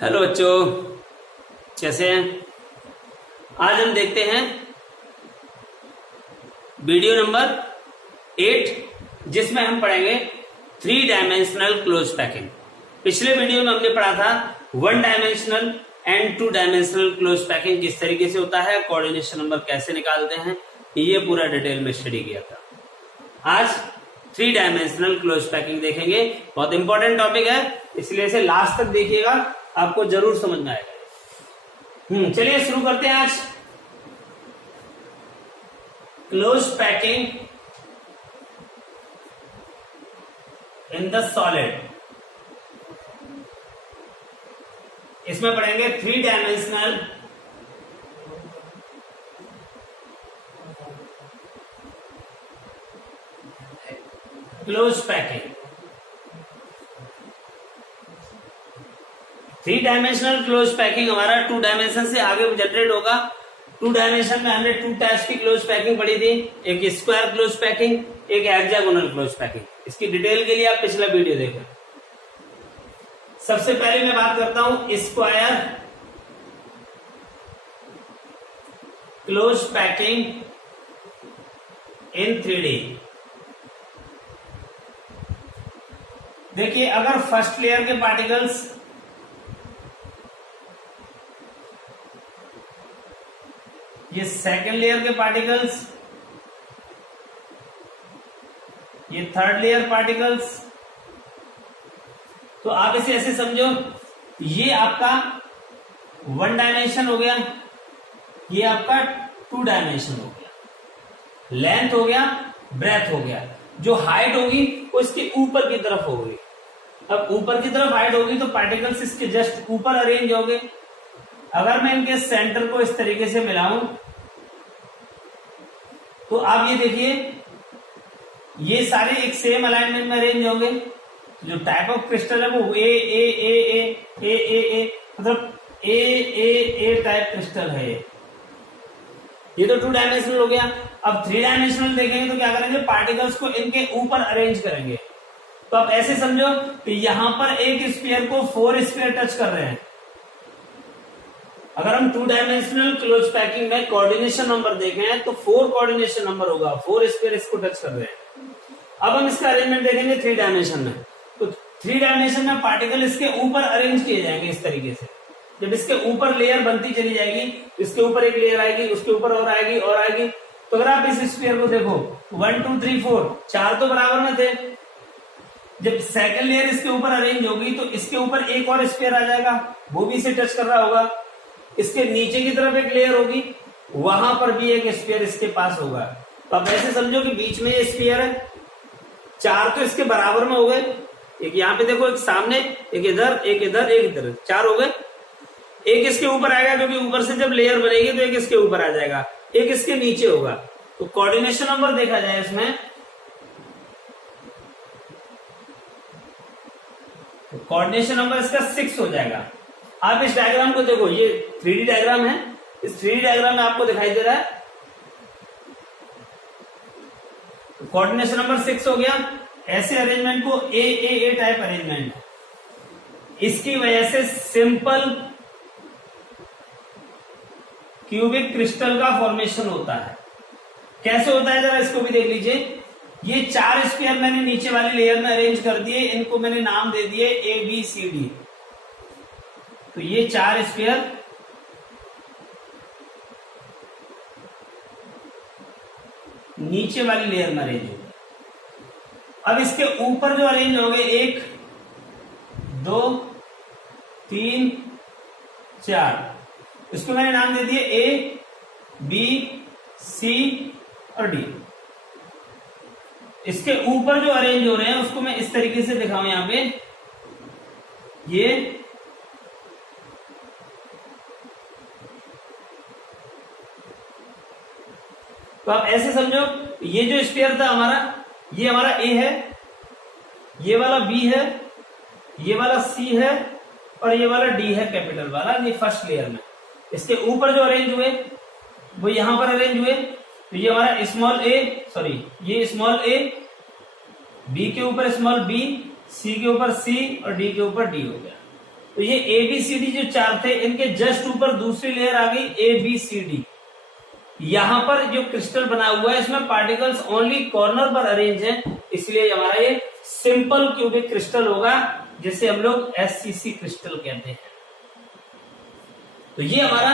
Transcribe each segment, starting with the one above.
Hello बच्चों, कैसे हैं? आज हम देखते हैं वीडियो नंबर 8 जिसमें हम पढ़ेंगे 3 डायमेंशनल क्लोज पैकिंग। पिछले वीडियो में हमने पढ़ा था 1 dimensional and 2 dimensional close packing किस तरीके से होता है, कोऑर्डिनेशन नंबर कैसे निकालते हैं, ये पूरा डिटेल में स्टडी किया था। आज 3 डायमेंशनल क्लोज पैकिंग देखेंगे। बहुत इंपॉर्टेंट टॉपिक है, इसलिए इसे लास्ट तक देखिएगा, आपको जरूर समझ में आएगा। चलिए शुरू करते हैं आज। Close packing in the solid, इसमें पढ़ेंगे 3 dimensional close packing. 3 dimensional close packing हमारा 2 डायमेंशन से आगे जनरेट होगा। 2 डायमेंशन में हमने 2 टाइप्स की क्लोज पैकिंग पढ़ी थी, एक स्क्वायर क्लोज पैकिंग, एक हेक्सागोनल क्लोज पैकिंग। इसकी डिटेल के लिए आप पिछला वीडियो देखें। सबसे पहले मैं बात करता हूं square close packing in 3D। देखिए, अगर फर्स्ट लेयर के पार्टिकल्स ये सेकेंड लेयर के पार्टिकल्स, ये थर्ड लेयर पार्टिकल्स, तो आप इसे ऐसे समझो, ये आपका 1 डायमेंशन हो गया, ये आपका 2 डायमेंशन हो गया, लेंथ हो गया, ब्रेथ हो गया। जो हाइट होगी वो इसके ऊपर की तरफ होगी। अब ऊपर की तरफ हाइट होगी तो पार्टिकल्स इसके जस्ट ऊपर अरेंज होंगे। अगर मैं इनके सेंटर को इस तरीके से मिलाऊं तो आप ये देखिए, ये सारे एक सेम अलाइनमेंट में अरेंज होंगे। जो टाइप ऑफ क्रिस्टल है वो ए ए ए ए ए ए ए मतलब ए ए ए टाइप क्रिस्टल है। ये तो 2 डायमेंशनल हो गया। अब 3 डायमेंशनल देखेंगे तो क्या करेंगे, पार्टिकल्स को इनके ऊपर अरेंज करेंगे। तो आप ऐसे समझो कि यहां पर एक स्फीयर को 4 स्फीयर टच कर रहे हैं। अगर हम 2 डायमेंशनल क्लोज पैकिंग में कोऑर्डिनेशन नंबर देखें तो 4 कोऑर्डिनेशन नंबर होगा, 4 स्फीयर इसको टच कर रहे हैं। अब हम इसका अरेंजमेंट देखेंगे 3 डायमेंशन में। तो 3 डायमेंशन में पार्टिकल इसके ऊपर अरेंज किए जाएंगे इस तरीके से। जब इसके ऊपर लेयर बनती चली जाएगी तो इसके ऊपर एक लेयर आएगी, उसके ऊपर और आएगी और आएगी। तो अगर आप इस स्फीयर को देखो 1 2 3 4, 4 तो बराबर में थे। जब सेकंड लेयर इसके ऊपर अरेंज होगी तो इसके ऊपर एक और स्फीयर आ जाएगा, वो भी इसे टच कर रहा होगा। इसके नीचे की तरफ एक लेयर होगी, वहां पर भी एक स्फीयर इसके पास होगा। तो आप ऐसे समझो कि बीच में ये स्फीयर है। 4 तो इसके बराबर में हो गए, एक यहाँ पे देखो, एक सामने, एक इधर, एक इधर, एक इधर, 4 हो गए। एक इसके ऊपर आएगा क्योंकि ऊपर से जब लेयर बनेगी तो एक इसके ऊपर आ जाएगा, एक इसके नीचे होगा। तो कोऑर्डिनेशन नंबर देखा जाए इसमें, तो कोऑर्डिनेशन नंबर इसका 6 हो जाएगा। आप इस डायग्राम को देखो, ये 3D डायग्राम है। इस 3D डायग्राम में आपको दिखाई दे रहा है कोऑर्डिनेशन नंबर 6 हो गया। ऐसे अरेंजमेंट को ए ए ए टाइप अरेंजमेंट, इसकी वजह से सिंपल क्यूबिक क्रिस्टल का फॉर्मेशन होता है। कैसे होता है जरा इसको भी देख लीजिए। ये 4 स्फीयर मैंने नीचे वाली लेयर में अरेंज कर दिए, इनको मैंने नाम दे दिए ए बी सी डी। तो ये 4 स्फीयर नीचे वाली लेयर में अरेंज हो गए। अब इसके ऊपर जो अरेंज हो गए 1 2 3 4, इसको मैंने नाम दे दिए ए बी सी और डी। इसके ऊपर जो अरेंज हो रहे हैं उसको मैं इस तरीके से दिखाऊं यहां पे, ये तो आप ऐसे समझो, ये जो स्फीयर था हमारा, ये हमारा ए है, ये वाला बी है, ये वाला सी है और ये वाला डी है, कैपिटल वाला, ये फर्स्ट लेयर में। इसके ऊपर जो अरेंज हुए वो यहां पर अरेंज हुए। तो ये हमारा स्मॉल ए, सॉरी ये स्मॉल ए, बी के ऊपर स्मॉल बी, सी के ऊपर सी और डी के ऊपर डी हो गया। तो ये ABCD जो चार थे, इनके जस्ट ऊपर दूसरी लेयर आ गई ABCD। यहां पर जो क्रिस्टल बना हुआ है इसमें पार्टिकल्स ओनली कॉर्नर पर अरेंज है, इसलिए हमारा ये सिंपल क्यूबिक क्रिस्टल होगा, जिसे हम लोग SCC क्रिस्टल कहते हैं। तो ये हमारा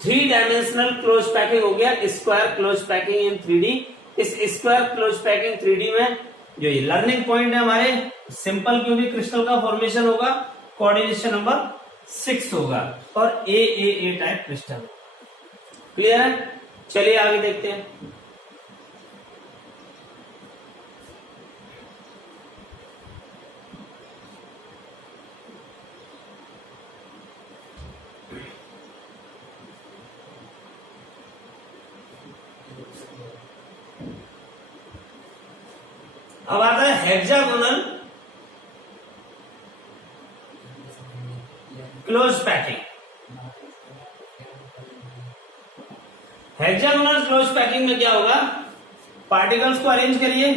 3 डायमेंशनल क्लोज पैकिंग हो गया, square close packing in 3D। इस स्क्वायर क्लोज पैकिंग 3D में जो ये लर्निंग पॉइंट है हमारे, सिंपल क्यूबिक क्रिस्टल का फॉर्मेशन होगा, कोऑर्डिनेशन नंबर 6 होगा और AAA टाइप क्रिस्टल। क्लियर है? चलिए आगे देखते हैं। अब आता है hexagonal close packing. Hexagonal close packing में क्या होगा, पार्टिकल्स को अरेंज करिए,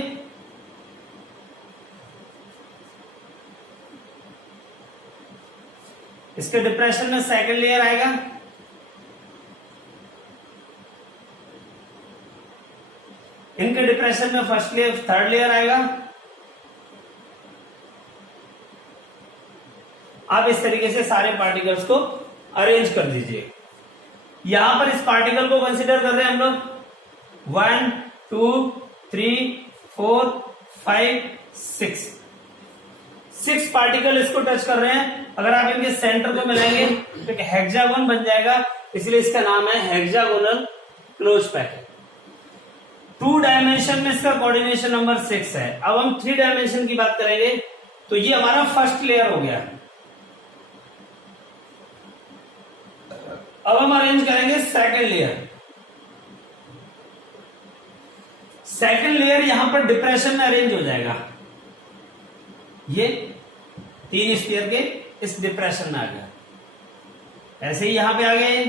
इसके डिप्रेशन में सेकंड लेयर आएगा, इनके डिप्रेशन में फर्स्ट लेयर, थर्ड लेयर आएगा। आप इस तरीके से सारे पार्टिकल्स को अरेंज कर दीजिए। यहां पर इस पार्टिकल को कंसीडर कर रहे हैं हम लोग 1 2 3 4 5 6 पार्टिकल इसको टच कर रहे हैं। अगर आप इनके सेंटर को मिलाएंगे तो हेक्सागोन बन जाएगा, इसलिए इसका नाम है हेक्सागोनल क्लोज पैकिंग। 2 डायमेंशन में इसका कोऑर्डिनेशन नंबर 6 है। अब हम 3 डायमेंशन की बात करेंगे, तो ये हमारा फर्स्ट लेयर हो गया। अब हम अरेंज करेंगे सेकंड लेयर। सेकंड लेयर यहां पर डिप्रेशन में अरेंज हो जाएगा, ये 3 स्फीयर के इस डिप्रेशन में आ गया, ऐसे ही यहां पे आ गए।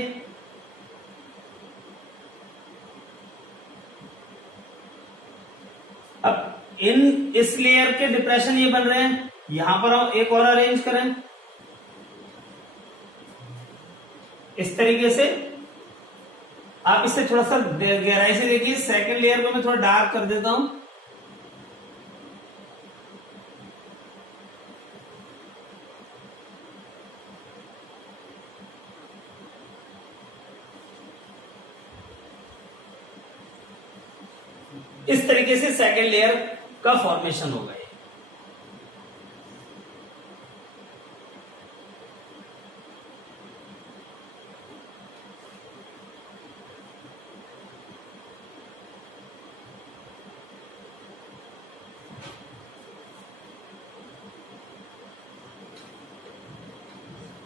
अब इस लेयर के डिप्रेशन ये बन रहे हैं, यहां पर हम एक और अरेंज करें इस तरीके से। आप इसे थोड़ा सा गहराई से देखिए, सेकंड लेयर को मैं थोड़ा डार्क कर देता हूं। इस तरीके से सेकंड लेयर का फॉर्मेशन होगा।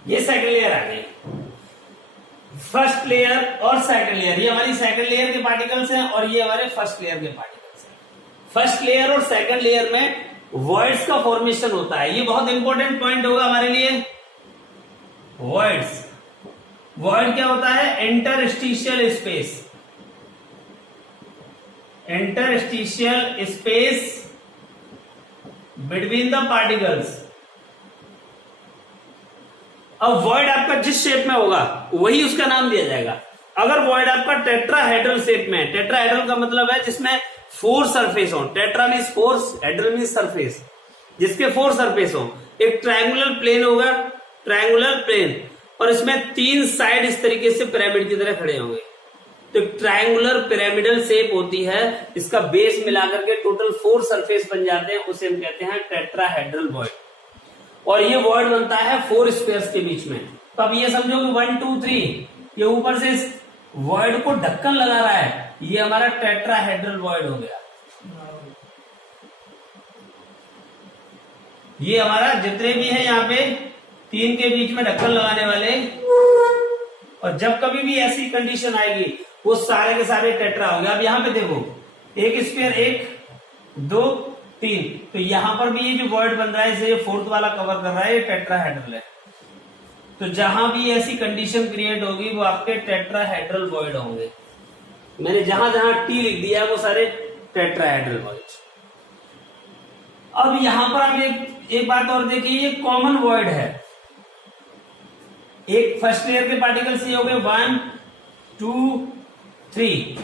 ये सेकंड लेयर आ गई। फर्स्ट लेयर और सेकंड लेयर, ये हमारी सेकंड लेयर के पार्टिकल्स हैं और ये हमारे फर्स्ट लेयर के पार्टिकल्स हैं। फर्स्ट लेयर और सेकंड लेयर में वॉइड्स का फॉर्मेशन होता है, ये बहुत इंपॉर्टेंट पॉइंट होगा हमारे लिए। वॉइड्स, वॉइड क्या होता है, interstitial space, interstitial space between the particles. अब वॉइड आपका जिस शेप में होगा वही उसका नाम दिया जाएगा। अगर वॉइड आपका टेट्राहेड्रल शेप में है, टेट्राहेड्रल का मतलब है जिसमें 4 सरफेस हो, टेट्रा मीन्स 4, हेड्रल मीन्स सरफेस, जिसके 4 सरफेस हो। एक ट्रायंगुलर प्लेन होगा, ट्रायंगुलर प्लेन, और इसमें 3 साइड इस तरीके से पिरामिड की तरह खड़े होंगे, तो ट्रायंगुलर पिरामिडल शेप होती है। इसका बेस मिलाकर के टोटल 4 सरफेस बन जाते हैं, उसे हम कहते हैं टेट्राहेड्रल वॉइड। और ये वॉइड बनता है 4 स्क्वायर्स के बीच में। तो अब ये समझो कि 1 2 3 ये ऊपर से इस वॉइड को ढक्कन लगा रहा है, ये हमारा टेट्राहेड्रल वॉइड हो गया। ये हमारा जितने भी है यहाँ पे 3 के बीच में ढक्कन लगाने वाले, और जब कभी भी ऐसी कंडीशन आएगी वो सारे के सारे टेट्रा हो गए। अब यहाँ पे देखो, एक स्क्वायर 1 2 3, तो यहां पर भी ये जो वॉइड बन रहा है इसे 4th वाला कवर कर रहा है, ये टेट्राहेड्रल है। तो जहां भी ऐसी कंडीशन क्रिएट होगी वो आपके टेट्राहेड्रल वॉइड होंगे। मैंने जहां जहां टी लिख दिया वो सारे टेट्राहेड्रल वॉइड। अब यहां पर आप एक बात और देखिए, ये कॉमन वॉइड है, एक फर्स्ट लेयर के पार्टिकल्स ये हो गए 1 2 3,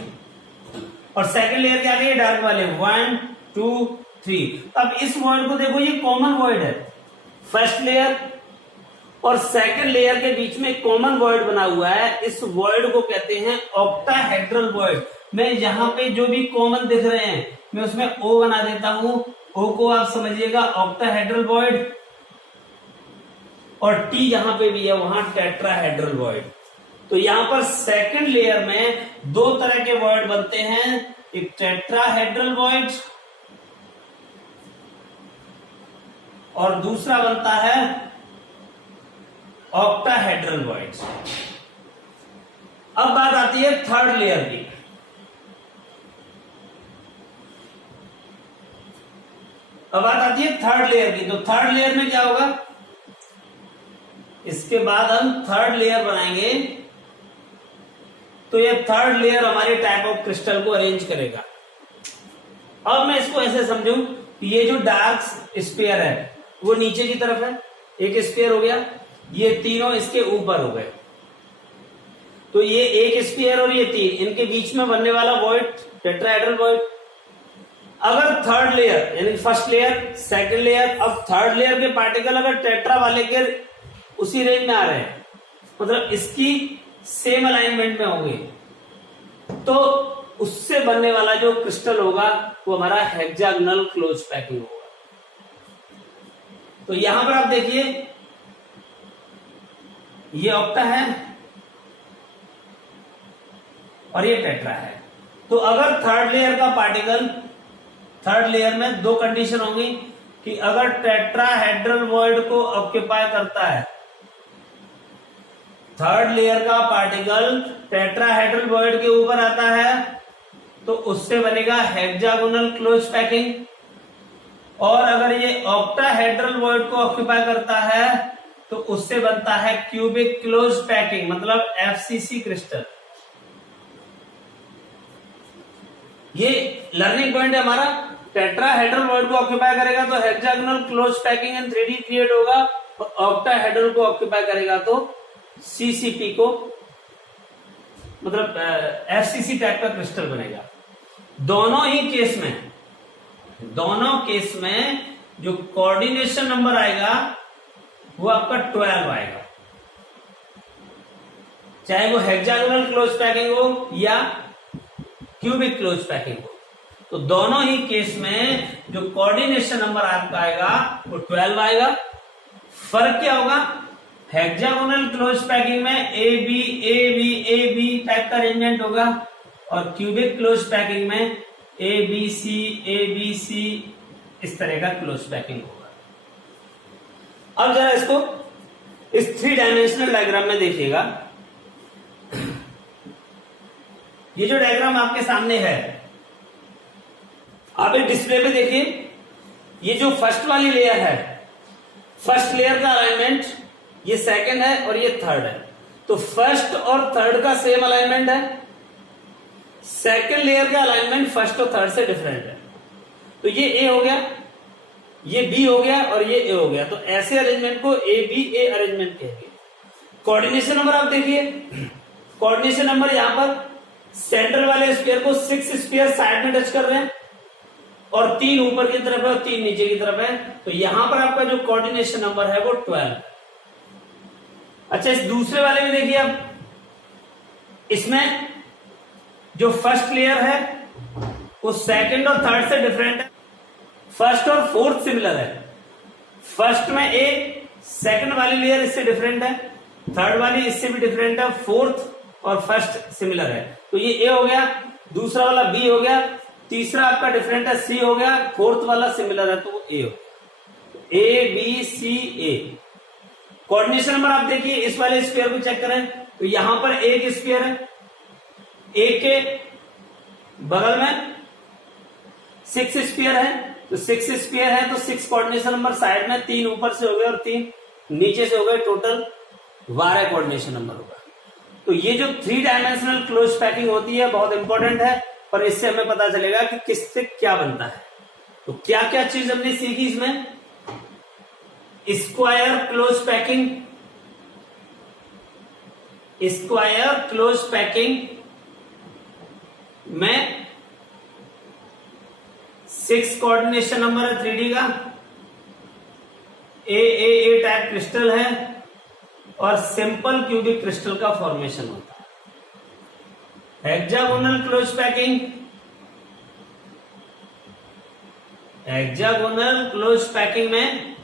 और सेकंड लेयर के आगे ये डार्क वाले 1 2 3। अब इस वर्ड को देखो, ये कॉमन वर्ड है, फर्स्ट लेयर और सेकंड लेयर के बीच में कॉमन वर्ड बना हुआ है, इस वर्ड को कहते हैं ऑक्टाहेड्रल वर्ड। मैं यहाँ पे जो भी कॉमन दिख रहे हैं मैं उसमें ओ बना देता हूं, ओ को आप समझिएगा ऑक्टाहेड्रल वर्ड, और टी यहां पे भी है, वहां टेट्राहेड्रल वर्ड। तो यहां पर सेकंड लेयर में दो तरह के वर्ड बनते हैं, एक टेट्राहेड्रल वर्ड और दूसरा बनता है ऑक्टाहेड्रल वर्ड। अब बात आती है थर्ड लेयर की। अब बात आती है थर्ड लेयर की। तो थर्ड लेयर में क्या होगा, इसके बाद हम थर्ड लेयर बनाएंगे। तो ये थर्ड लेयर हमारे टाइप ऑफ क्रिस्टल को अरेंज करेगा। अब मैं इसको ऐसे समझूं कि ये जो डार्क स्फीयर है वो नीचे की तरफ है, एक स्फीयर हो गया, ये तीनों इसके ऊपर हो गए। तो ये एक स्फीयर और ये तीन, इनके बीच में बनने वाला वॉइड टेट्राहेड्रल वॉइड। अगर थर्ड लेयर यानी फर्स्ट लेयर सेकंड लेयर, अब थर्ड लेयर के पार्टिकल अगर टेट्रा वाले के उसी रेंज में आ रहे हैं, मतलब इसकी सेम अलाइनमेंट में होंगे, तो उससे बनने वाला जो क्रिस्टल होगा वो हमारा हेक्सागोनल क्लोज पैकिंग होगा। तो यहां पर आप देखिए ये ऑक्टा है और ये टेट्रा है। तो अगर थर्ड लेयर का पार्टिकल, थर्ड लेयर में दो कंडीशन होंगी कि अगर टेट्राहेड्रल वर्ड को ऑक्यूपाई करता है, थर्ड लेयर का पार्टिकल टेट्राहेड्रल वर्ड के ऊपर आता है तो उससे बनेगा हेक्सागोनल क्लोज पैकिंग, और अगर ये ऑक्टाहेड्रल वर्ड को ऑक्यूपाई करता है तो उससे बनता है क्यूबिक क्लोज पैकिंग, मतलब एफसीसी क्रिस्टल। ये लर्निंग पॉइंट है हमारा। टेट्राहेड्रल वर्ड को ऑक्यूपाई करेगा तो hexagonal close packing in 3D create होगा, और ऑक्टाहेड्रल को ऑक्यूपाई करेगा तो सीसीपी को, मतलब एफसीसी टाइप का क्रिस्टल बनेगा। दोनों केस में जो कोऑर्डिनेशन नंबर आएगा वो आपका 12 आएगा, चाहे वो हेक्सागोनल क्लोज पैकिंग हो या क्यूबिक क्लोज पैकिंग हो। तो दोनों ही केस में जो कोऑर्डिनेशन नंबर आपका आएगा वो 12 आएगा। फर्क क्या होगा, हेक्सागोनल क्लोज पैकिंग में A B A B A B type का अरेंजमेंट होगा, और क्यूबिक क्लोज पैकिंग में ए बी सी इस तरह का क्लोज पैकिंग होगा। अब जरा इसको इस 3 डायमेंशनल डायग्राम में देखिएगा। ये जो डायग्राम आपके सामने है, आप एक डिस्प्ले पे देखिए, ये जो फर्स्ट वाली लेयर है, फर्स्ट लेयर का अलाइनमेंट ये सेकंड है और ये थर्ड है। तो फर्स्ट और थर्ड का सेम अलाइनमेंट है, सेकंड लेयर का अलाइनमेंट फर्स्ट और थर्ड से डिफरेंट है। तो ये ए हो गया, ये बी हो गया और ये ए हो गया। तो ऐसे अरेंजमेंट को ए बी ए अरेंजमेंट कहेंगे। कोऑर्डिनेशन नंबर आप देखिए, कोऑर्डिनेशन नंबर यहां पर सेंटर वाले स्फीयर को 6 स्फीयर साइड में टच कर रहे हैं, और 3 ऊपर की तरफ है और 3 नीचे की तरफ है। तो यहां पर आपका जो कोऑर्डिनेशन नंबर है वो 12। अच्छा, इस दूसरे वाले में देखिए, अब इसमें जो फर्स्ट लेयर है वो सेकंड और थर्ड से डिफरेंट है, फर्स्ट और फोर्थ सिमिलर है। फर्स्ट में ए, सेकंड वाली लेयर इससे डिफरेंट है, थर्ड वाली इससे भी डिफरेंट है, फोर्थ और फर्स्ट सिमिलर है। तो ये ए हो गया, दूसरा वाला बी हो गया, तीसरा आपका डिफरेंट है सी हो गया, फोर्थ वाला सिमिलर है तो वो ए हो गया। A B C A. Coordination number आप देखिए, इस वाले स्फीयर को चेक करें तो यहां पर एक स्फीयर है, एक के बगल में 6 स्फीयर है, तो 6 स्फीयर है तो 6 कोऑर्डिनेशन नंबर साइड में, 3 ऊपर से हो गए और 3 नीचे से हो गए, टोटल 12 कोऑर्डिनेशन नंबर होगा। तो ये जो 3 डायमेंशनल क्लोज पैकिंग होती है बहुत इंपॉर्टेंट है, और इससे हमें पता चलेगा कि किससे क्या बनता है। तो क्या क्या चीज हमने सीखी इसमें, square close packing, square close packing में 6 कोऑर्डिनेशन नंबर है 3D का, ए टाइप क्रिस्टल है और सिंपल क्यूबिक क्रिस्टल का फॉर्मेशन होता है। Hexagonal close packing, hexagonal close packing में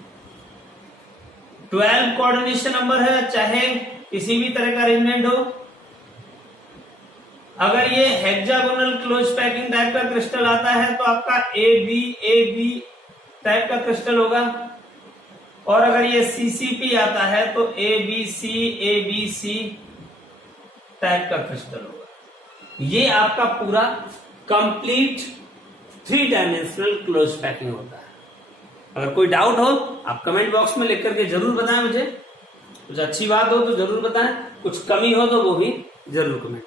12 कोऑर्डिनेशन नंबर है, चाहे किसी भी तरह का अरेंजमेंट हो। अगर ये हेक्सागोनल क्लोज पैकिंग टाइप का क्रिस्टल आता है तो आपका ए बी टाइप का क्रिस्टल होगा, और अगर ये सीसीपी आता है तो ए बी सी टाइप का क्रिस्टल होगा। ये आपका पूरा कंप्लीट 3 डायमेंशनल क्लोज पैकिंग होता है। अगर कोई डाउट हो आप कमेंट बॉक्स में लिख करके जरूर बताएं मुझे, कुछ अच्छी बात हो तो जरूर बताएं, कुछ कमी हो तो वो भी जरूर कमेंट।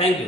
Thank you.